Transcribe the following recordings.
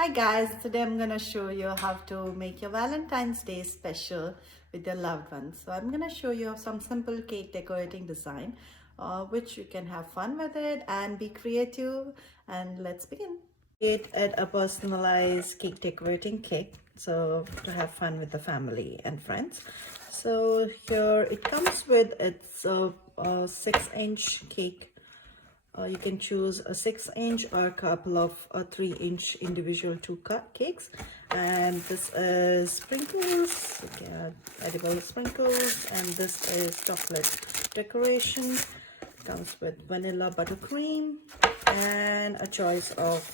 Hi guys, today I'm gonna show you how to make your Valentine's Day special with your loved ones. So I'm gonna show you some simple cake decorating design, which you can have fun with it and be creative. And let's begin. Create a personalized cake decorating kit, so to have fun with the family and friends. So here it comes with its 6-inch cake. You can choose a 6-inch or a couple of 3-inch individual two-cut cakes. And this is sprinkles, edible sprinkles, and this is chocolate decoration. Comes with vanilla buttercream and a choice of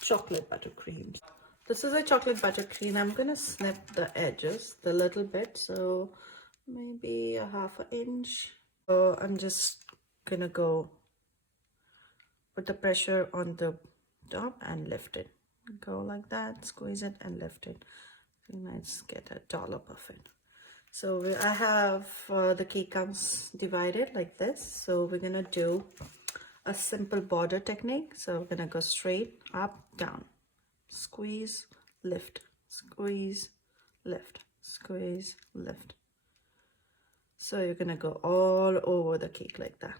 chocolate buttercream. This is a chocolate buttercream. I'm gonna snip the edges a little bit, so maybe a half an inch. So I'm just gonna put the pressure on the top and lift it. Go like that, squeeze it and lift it. Let's get a dollop of it. So I have the cake comes divided like this. So we're gonna do a simple border technique. So we're gonna go straight up, down, squeeze, lift, squeeze, lift, squeeze, lift. So you're gonna go all over the cake like that.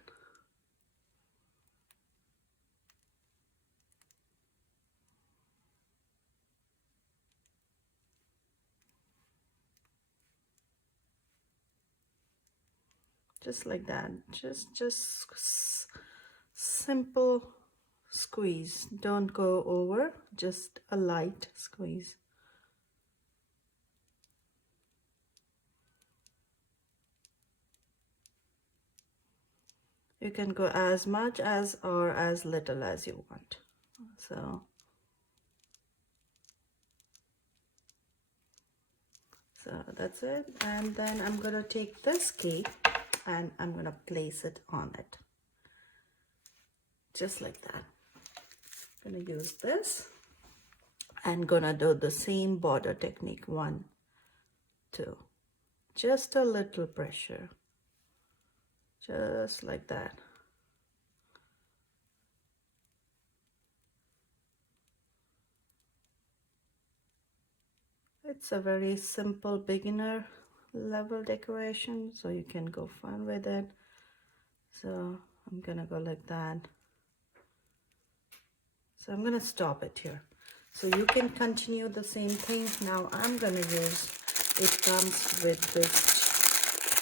Just like that. Just simple squeeze. Don't go over, just a light squeeze. You can go as much as or as little as you want. So that's it. And then I'm gonna take this cake and I'm gonna place it on it. Just like that. I'm gonna use this and gonna do the same border technique. 1, 2. Just a little pressure. Just like that. It's a very simple beginner level decoration, so you can go fun with it. So I'm gonna go like that. So I'm gonna stop it here. So you can continue the same thing. Now I'm gonna use, it comes with this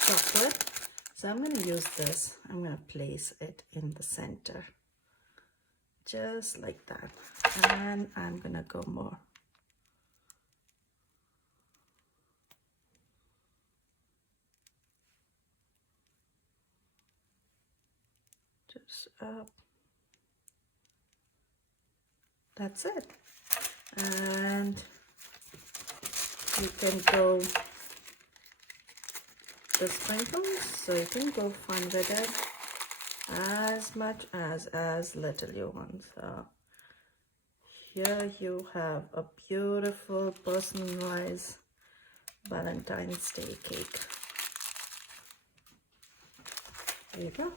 chocolate. So I'm gonna use this. I'm gonna place it in the center. Just like that. And I'm gonna go more. Just up. That's it. And you can go the sprinkles, so you can go fun with it as much as little you want. So here you have a beautiful personalized Valentine's Day cake. There you go.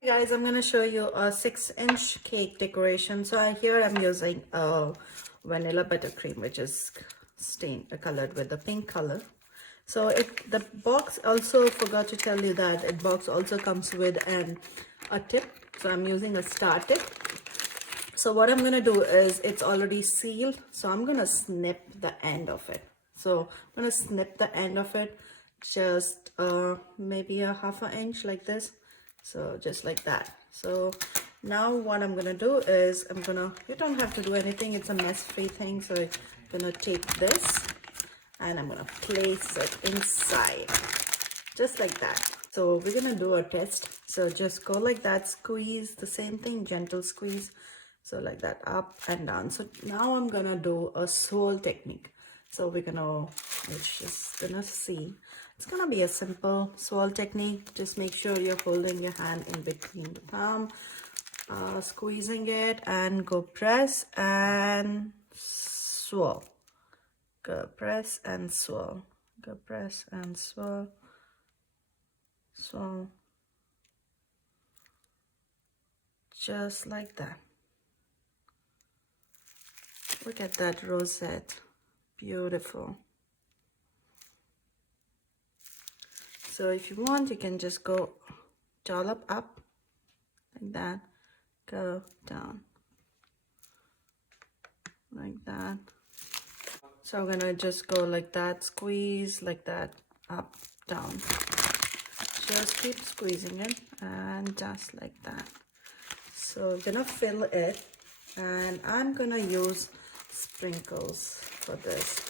Hey guys, I'm gonna show you a 6-inch cake decoration. So here I'm using a vanilla buttercream, which is colored with the pink color. So the box, also forgot to tell you that the box also comes with a tip. So I'm using a star tip. So what I'm gonna do is, it's already sealed, so I'm gonna snip the end of it. So I'm gonna snip the end of it, just maybe a half an inch like this. So just like that. So now what I'm gonna do is, you don't have to do anything, it's a mess-free thing. So I'm gonna take this and I'm gonna place it inside, just like that. So we're gonna do a test. So just go like that, squeeze, the same thing, gentle squeeze. So like that, up and down. So now I'm gonna do a swirl technique. So we're gonna see. It's gonna be a simple swirl technique. Just make sure you're holding your hand in between the thumb, squeezing it, and go press and swirl. Go press and swirl. Go press and swirl. Swirl. Just like that. Look at that rosette. Beautiful. So if you want, you can just go dollop up like that, go down like that. So I'm gonna just go like that, squeeze like that, up, down. Just keep squeezing it and just like that. So we're gonna fill it, and I'm gonna use sprinkles for this.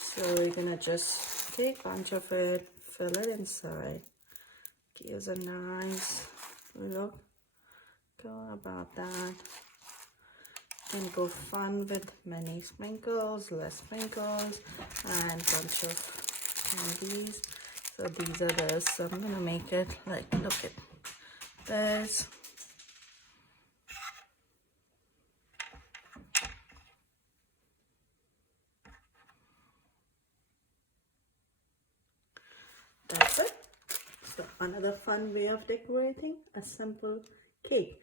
So we're gonna just take a bunch of it, fill it inside. Gives a nice look. Go about that. You can go fun with many sprinkles, less sprinkles, and bunch of candies. So these are the, so I'm gonna make it like, look at this. That's it. So another fun way of decorating a simple cake.